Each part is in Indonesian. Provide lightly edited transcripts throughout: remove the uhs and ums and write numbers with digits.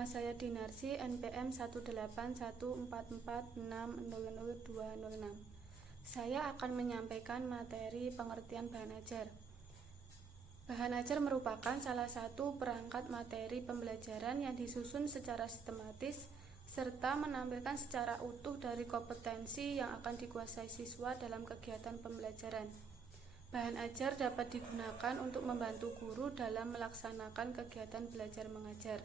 nama saya Dinarsi, NPM 1814446000206. Saya akan menyampaikan materi pengertian bahan ajar. Bahan ajar merupakan salah satu perangkat materi pembelajaran yang disusun secara sistematis serta menampilkan secara utuh dari kompetensi yang akan dikuasai siswa dalam kegiatan pembelajaran. Bahan ajar dapat digunakan untuk membantu guru dalam melaksanakan kegiatan belajar mengajar.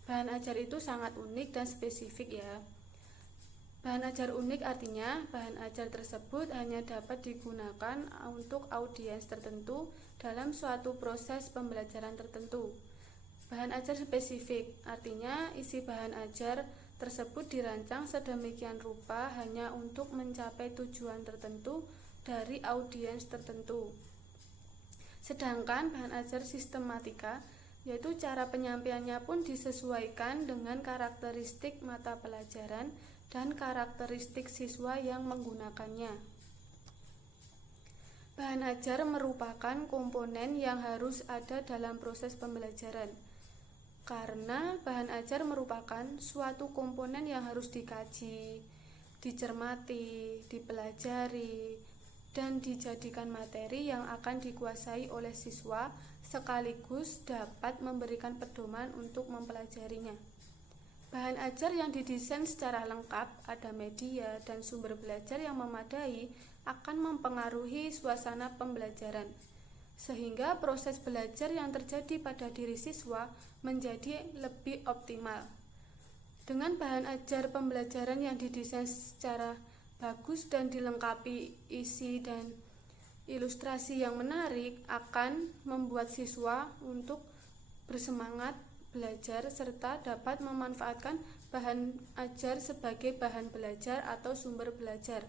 Bahan ajar itu sangat unik dan spesifik ya. Bahan ajar unik artinya bahan ajar tersebut hanya dapat digunakan untuk audiens tertentu dalam suatu proses pembelajaran tertentu. Bahan ajar spesifik artinya isi bahan ajar tersebut dirancang sedemikian rupa hanya untuk mencapai tujuan tertentu dari audiens tertentu. Sedangkan bahan ajar sistematika, yaitu cara penyampaiannya pun disesuaikan dengan karakteristik mata pelajaran dan karakteristik siswa yang menggunakannya. Bahan ajar merupakan komponen yang harus ada dalam proses pembelajaran, karena bahan ajar merupakan suatu komponen yang harus dikaji, dicermati, dipelajari, dan dijadikan materi yang akan dikuasai oleh siswa sekaligus dapat memberikan pedoman untuk mempelajarinya. Bahan ajar yang didesain secara lengkap, ada media dan sumber belajar yang memadai akan mempengaruhi suasana pembelajaran, sehingga proses belajar yang terjadi pada diri siswa menjadi lebih optimal. Dengan bahan ajar pembelajaran yang didesain secara bagus dan dilengkapi isi dan ilustrasi yang menarik akan membuat siswa untuk bersemangat belajar serta dapat memanfaatkan bahan ajar sebagai bahan belajar atau sumber belajar.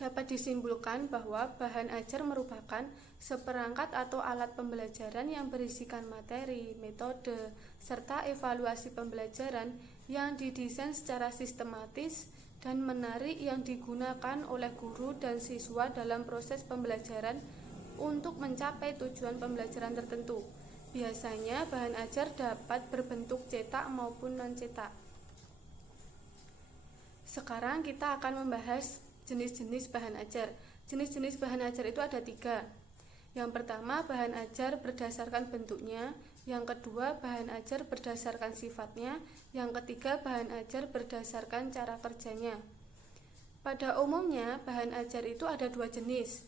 Dapat disimpulkan bahwa bahan ajar merupakan seperangkat atau alat pembelajaran yang berisikan materi, metode, serta evaluasi pembelajaran yang didesain secara sistematis dan menarik yang digunakan oleh guru dan siswa dalam proses pembelajaran untuk mencapai tujuan pembelajaran tertentu. Biasanya bahan ajar dapat berbentuk cetak maupun non-cetak. Sekarang kita akan membahas jenis-jenis bahan ajar. Jenis-jenis bahan ajar itu ada 3. Yang pertama, bahan ajar berdasarkan bentuknya. Yang kedua, bahan ajar berdasarkan sifatnya. Yang ketiga, bahan ajar berdasarkan cara kerjanya. Pada umumnya, bahan ajar itu ada 2 jenis.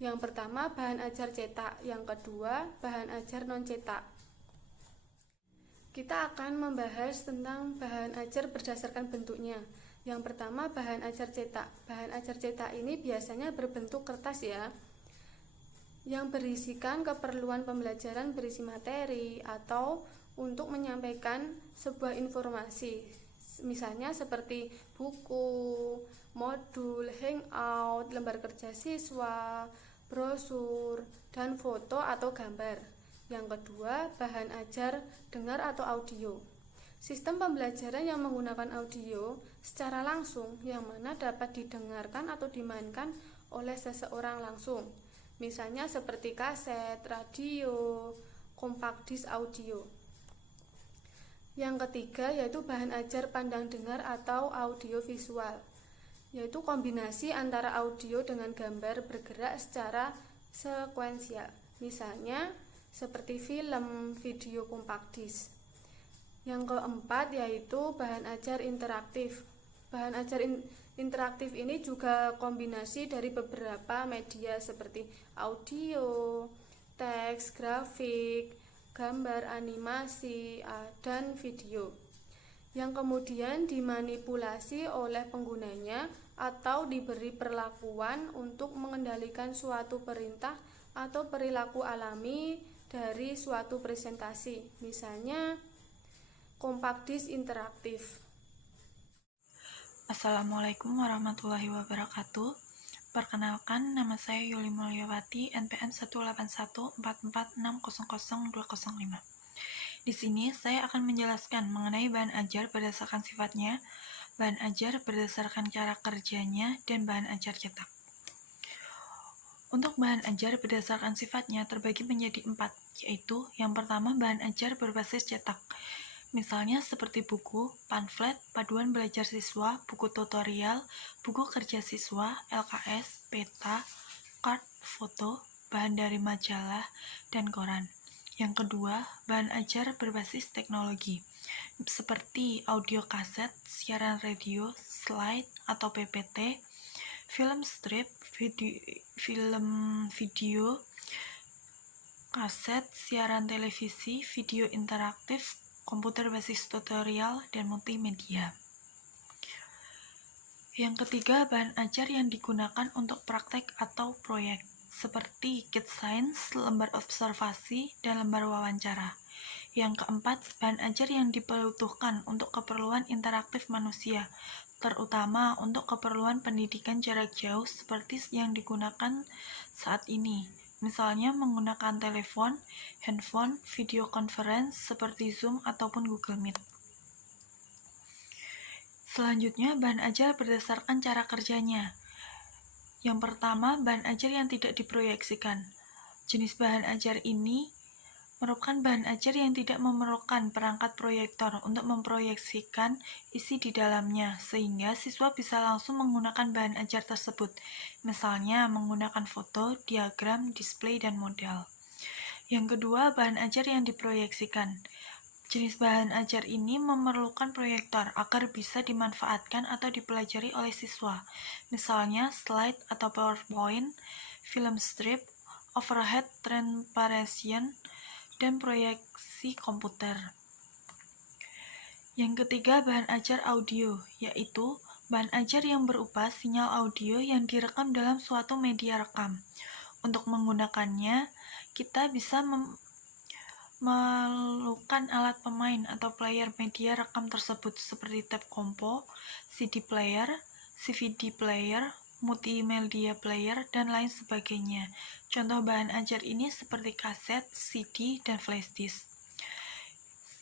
Yang pertama, bahan ajar cetak. Yang kedua, bahan ajar non-cetak. Kita akan membahas tentang bahan ajar berdasarkan bentuknya. Yang pertama, bahan ajar cetak. Bahan ajar cetak ini biasanya berbentuk kertas ya, yang berisikan keperluan pembelajaran berisi materi atau untuk menyampaikan sebuah informasi, misalnya seperti buku, modul, hangout, lembar kerja siswa, brosur, dan foto atau gambar. Yang kedua, bahan ajar dengar atau audio. Sistem pembelajaran yang menggunakan audio secara langsung yang mana dapat didengarkan atau dimainkan oleh seseorang langsung. Misalnya seperti kaset, radio, compact disc audio. Yang ketiga yaitu bahan ajar pandang dengar atau audio visual, yaitu kombinasi antara audio dengan gambar bergerak secara sekuensial. Misalnya seperti film, video compact disc. Yang keempat yaitu bahan ajar interaktif. Bahan ajar interaktif ini juga kombinasi dari beberapa media seperti audio, teks, grafik, gambar, animasi, dan video, yang kemudian dimanipulasi oleh penggunanya atau diberi perlakuan untuk mengendalikan suatu perintah atau perilaku alami dari suatu presentasi, misalnya compact disc interaktif. Assalamualaikum warahmatullahi wabarakatuh. Perkenalkan, nama saya Yuli Mulyawati, NPM 1814446000205. Di sini saya akan menjelaskan mengenai bahan ajar berdasarkan sifatnya, bahan ajar berdasarkan cara kerjanya, dan bahan ajar cetak. Untuk bahan ajar berdasarkan sifatnya terbagi menjadi 4, yaitu yang pertama bahan ajar berbasis cetak. Misalnya seperti buku, pamflet, paduan belajar siswa, buku tutorial, buku kerja siswa, LKS, peta, card, foto, bahan dari majalah, dan koran. Yang kedua, bahan ajar berbasis teknologi, seperti audio kaset, siaran radio, slide atau PPT, film strip, film video, kaset, siaran televisi, video interaktif, komputer basis tutorial, dan multimedia. Yang ketiga, bahan ajar yang digunakan untuk praktek atau proyek, seperti kit sains, lembar observasi, dan lembar wawancara. Yang keempat, bahan ajar yang dibutuhkan untuk keperluan interaktif manusia, terutama untuk keperluan pendidikan jarak jauh seperti yang digunakan saat ini. Misalnya menggunakan telepon, handphone, video conference seperti Zoom ataupun Google Meet. Selanjutnya, bahan ajar berdasarkan cara kerjanya. Yang pertama, bahan ajar yang tidak diproyeksikan. Jenis bahan ajar ini merupakan bahan ajar yang tidak memerlukan perangkat proyektor untuk memproyeksikan isi di dalamnya, sehingga siswa bisa langsung menggunakan bahan ajar tersebut, misalnya menggunakan foto, diagram, display, dan model. Yang kedua, bahan ajar yang diproyeksikan. Jenis bahan ajar ini memerlukan proyektor agar bisa dimanfaatkan atau dipelajari oleh siswa, misalnya slide atau PowerPoint, film strip, overhead transparation, dan proyeksi komputer. Yang ketiga, bahan ajar audio, yaitu bahan ajar yang berupa sinyal audio yang direkam dalam suatu media rekam. Untuk menggunakannya, kita bisa memerlukan alat pemain atau player media rekam tersebut seperti tape kompo, CD player, CVD player, multimedia player, dan lain sebagainya. Contoh bahan ajar ini seperti kaset, CD, dan flash disk.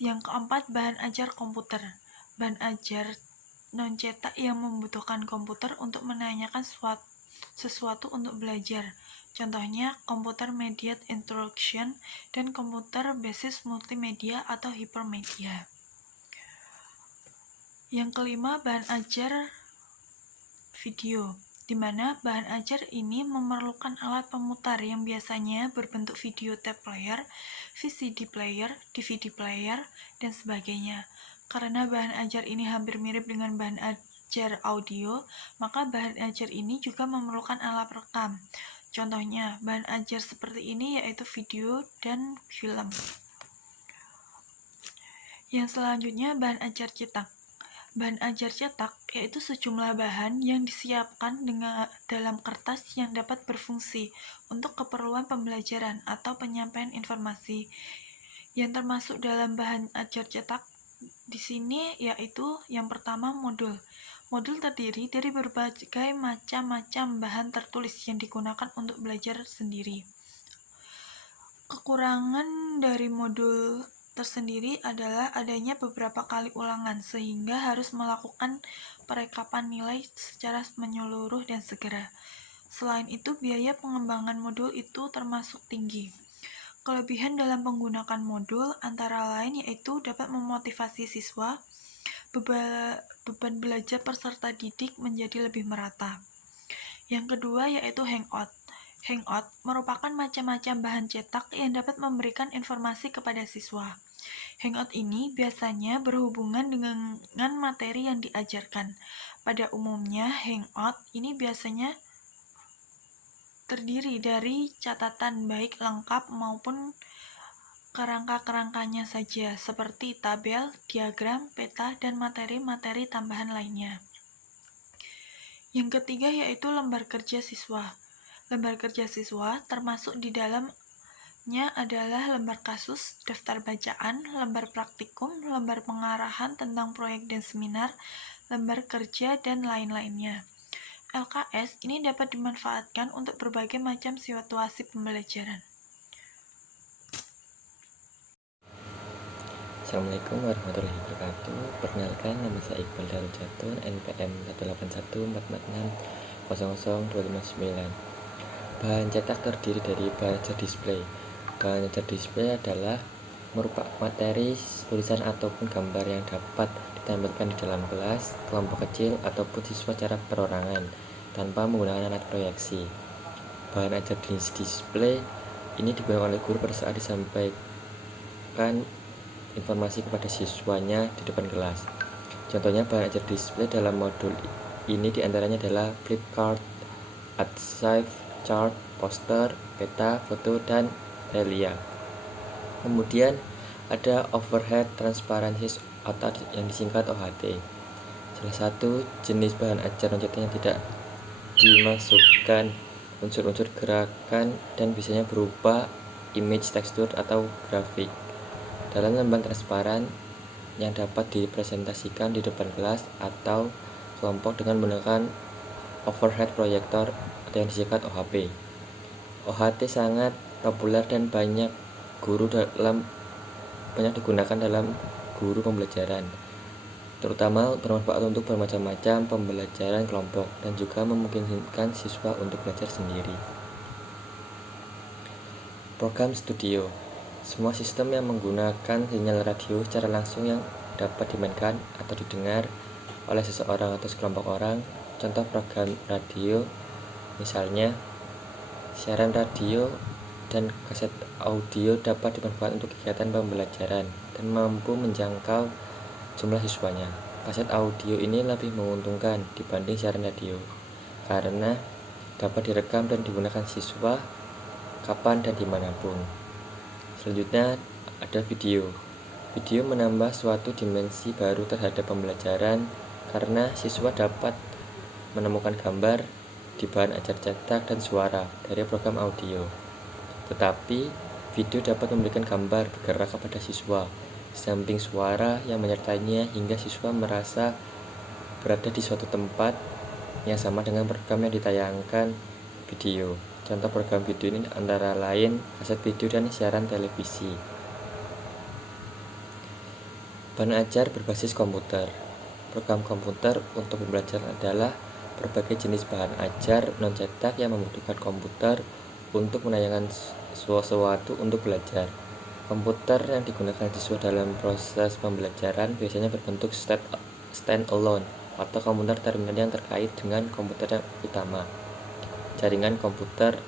Yang keempat, bahan ajar komputer. Bahan ajar non-cetak yang membutuhkan komputer untuk menanyakan sesuatu untuk belajar. Contohnya, komputer mediated instruction dan komputer basis multimedia atau hypermedia. Yang kelima, bahan ajar video, di mana bahan ajar ini memerlukan alat pemutar yang biasanya berbentuk video tape player, VCD player, DVD player, dan sebagainya. Karena bahan ajar ini hampir mirip dengan bahan ajar audio, maka bahan ajar ini juga memerlukan alat rekam. Contohnya, bahan ajar seperti ini yaitu video dan film. Yang selanjutnya, bahan ajar cetak. Bahan ajar cetak yaitu sejumlah bahan yang disiapkan dalam kertas yang dapat berfungsi untuk keperluan pembelajaran atau penyampaian informasi. Yang termasuk dalam bahan ajar cetak di sini yaitu yang pertama modul. Modul terdiri dari berbagai macam bahan tertulis yang digunakan untuk belajar sendiri. Kekurangan dari modul tersendiri adalah adanya beberapa kali ulangan sehingga harus melakukan perekapan nilai secara menyeluruh dan segera. Selain itu, biaya pengembangan modul itu termasuk tinggi. Kelebihan dalam menggunakan modul antara lain yaitu dapat memotivasi siswa, beban belajar peserta didik menjadi lebih merata. Yang kedua yaitu hangout. Hangout merupakan macam-macam bahan cetak yang dapat memberikan informasi kepada siswa. Hangout ini biasanya berhubungan dengan materi yang diajarkan. Pada umumnya, hangout ini biasanya terdiri dari catatan baik lengkap maupun kerangka-kerangkanya saja, seperti tabel, diagram, peta, dan materi-materi tambahan lainnya. Yang ketiga yaitu lembar kerja siswa. Lembar kerja siswa termasuk di dalamnya adalah lembar kasus, daftar bacaan, lembar praktikum, lembar pengarahan tentang proyek dan seminar, lembar kerja, dan lain-lainnya. LKS ini dapat dimanfaatkan untuk berbagai macam situasi pembelajaran. Assalamualaikum warahmatullahi wabarakatuh. Perkenalkan, nama saya Iqbal Darujatun, NPM 18144600259. Bahan cetak terdiri dari bahan ajar display. Bahan ajar display adalah merupakan materi tulisan ataupun gambar yang dapat ditampilkan di dalam kelas, kelompok kecil, ataupun siswa secara perorangan tanpa menggunakan alat proyeksi. Bahan ajar display ini digunakan oleh guru pada saat disampaikan informasi kepada siswanya di depan kelas. Contohnya bahan ajar display dalam modul ini diantaranya adalah flip chart, adhesive chart, poster, peta, foto, dan relia. Kemudian ada overhead transparency atau yang disingkat OHT. Salah satu jenis bahan ajar non-cetak yang tidak dimasukkan unsur-unsur gerakan dan biasanya berupa image, tekstur, atau grafik dalam lembar transparan yang dapat dipresentasikan di depan kelas atau kelompok dengan menggunakan overhead projector atau yang disingkat OHP. OHT sangat populer dan banyak digunakan dalam guru pembelajaran, terutama bermanfaat untuk bermacam-macam pembelajaran kelompok dan juga memungkinkan siswa untuk belajar sendiri. Program studio. Semua sistem yang menggunakan sinyal radio secara langsung yang dapat dimainkan atau didengar oleh seseorang atau sekelompok orang. Contoh program radio misalnya siaran radio dan kaset audio dapat dimanfaatkan untuk kegiatan pembelajaran dan mampu menjangkau jumlah siswanya. Kaset audio ini lebih menguntungkan dibanding siaran radio karena dapat direkam dan digunakan siswa kapan dan dimanapun. Selanjutnya ada video. Video menambah suatu dimensi baru terhadap pembelajaran karena siswa dapat menemukan gambar di bahan ajar cetak dan suara dari program audio. Tetapi video dapat memberikan gambar bergerak kepada siswa, samping suara yang menyertainya hingga siswa merasa berada di suatu tempat yang sama dengan program yang ditayangkan video. Contoh program video ini antara lain kaset video dan siaran televisi. Bahan ajar berbasis komputer. Program komputer untuk pembelajaran adalah berbagai jenis bahan ajar non-cetak yang membutuhkan komputer untuk menayangkan sesuatu untuk belajar. Komputer yang digunakan siswa dalam proses pembelajaran biasanya berbentuk stand-alone atau komputer terminal yang terkait dengan komputer yang utama. Jaringan komputer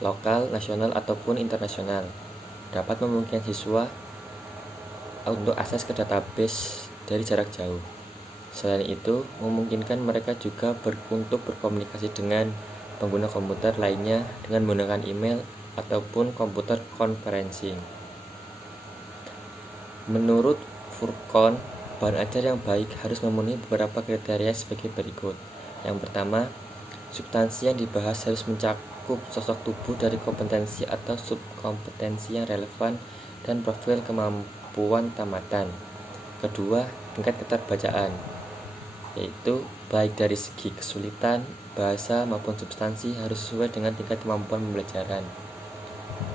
lokal, nasional, ataupun internasional dapat memungkinkan siswa untuk akses ke database dari jarak jauh. Selain itu, memungkinkan mereka juga untuk berkomunikasi dengan pengguna komputer lainnya dengan menggunakan email ataupun komputer conferencing. Menurut Furqon, bahan ajar yang baik harus memenuhi beberapa kriteria sebagai berikut. Yang pertama, substansi yang dibahas harus mencakup sosok tubuh dari kompetensi atau subkompetensi yang relevan dan profil kemampuan tamatan. Kedua, tingkat keterbacaan, yaitu baik dari segi kesulitan, bahasa maupun substansi harus sesuai dengan tingkat kemampuan pembelajaran.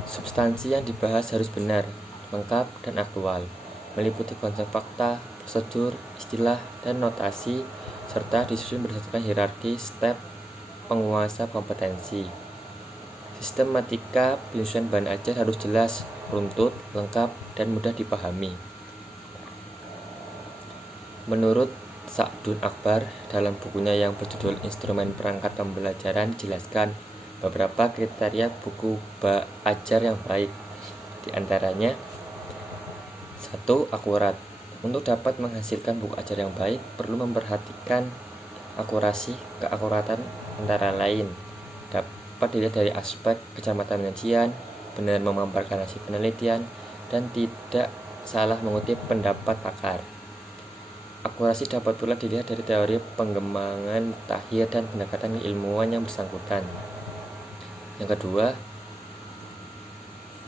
Substansi yang dibahas harus benar, lengkap, dan aktual, meliputi konsep fakta, prosedur, istilah, dan notasi, serta disusun berdasarkan hierarki step penguasa kompetensi. Sistematika penyusunan bahan ajar harus jelas, runtut, lengkap, dan mudah dipahami. Menurut Sa'dun Akbar, dalam bukunya yang berjudul Instrumen Perangkat Pembelajaran dijelaskan beberapa kriteria buku ajar yang baik. Di antaranya 1. Akurat. Untuk dapat menghasilkan buku ajar yang baik, perlu memperhatikan akurasi. Keakuratan antara lain dapat dilihat dari aspek kecermatan penyajian, benar memaparkan hasil penelitian, dan tidak salah mengutip pendapat pakar. Akurasi dapat pula dilihat dari teori pengembangan mutakhir dan pendekatan ilmuwan yang bersangkutan. Yang kedua,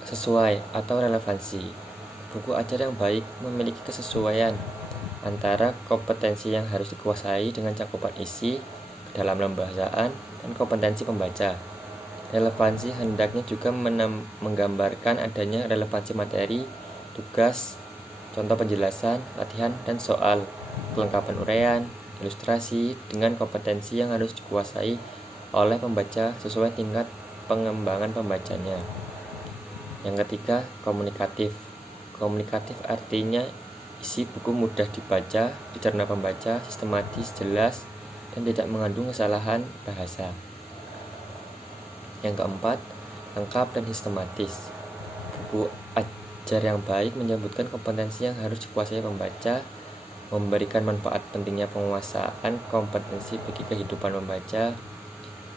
sesuai atau relevansi. Buku ajar yang baik memiliki kesesuaian antara kompetensi yang harus dikuasai dengan cakupan isi, kedalaman bahasaan, dan kompetensi pembaca. Relevansi hendaknya juga menggambarkan adanya relevansi materi, tugas, contoh penjelasan, latihan, dan soal, kelengkapan uraian, ilustrasi, dengan kompetensi yang harus dikuasai oleh pembaca sesuai tingkat pengembangan pembacanya. Yang ketiga, komunikatif. Komunikatif artinya isi buku mudah dibaca, dicerna pembaca, sistematis, jelas, dan tidak mengandung kesalahan bahasa. Yang keempat, lengkap dan sistematis. Buku ajar yang baik menyebutkan kompetensi yang harus dikuasai pembaca, memberikan manfaat pentingnya penguasaan kompetensi bagi kehidupan membaca,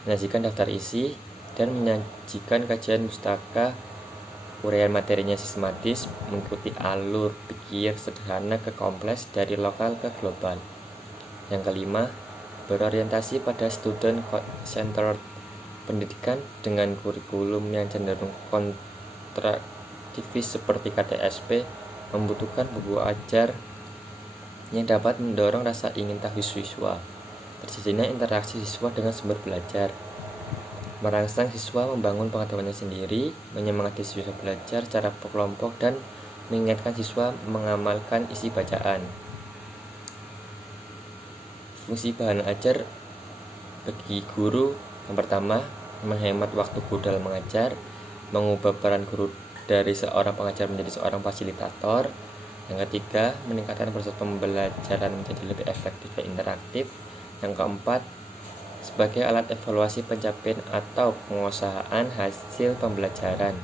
menyajikan daftar isi, dan menyajikan kajian pustaka. Uraian materinya sistematis, mengikuti alur pikir sederhana ke kompleks dari lokal ke global. Yang kelima, berorientasi pada student-centered pendidikan dengan kurikulum yang cenderung konstruktivis seperti KTSP, membutuhkan buku ajar yang dapat mendorong rasa ingin tahu siswa, terjadinya interaksi siswa dengan sumber belajar, merangsang siswa membangun pengetahuannya sendiri, menyemangati siswa belajar secara kelompok, dan mengingatkan siswa mengamalkan isi bacaan. Fungsi bahan ajar bagi guru: yang pertama, menghemat waktu guru dalam mengajar, mengubah peran guru dari seorang pengajar menjadi seorang fasilitator. Yang ketiga, meningkatkan proses pembelajaran menjadi lebih efektif dan interaktif. Yang keempat, sebagai alat evaluasi pencapaian atau penguasaan hasil pembelajaran.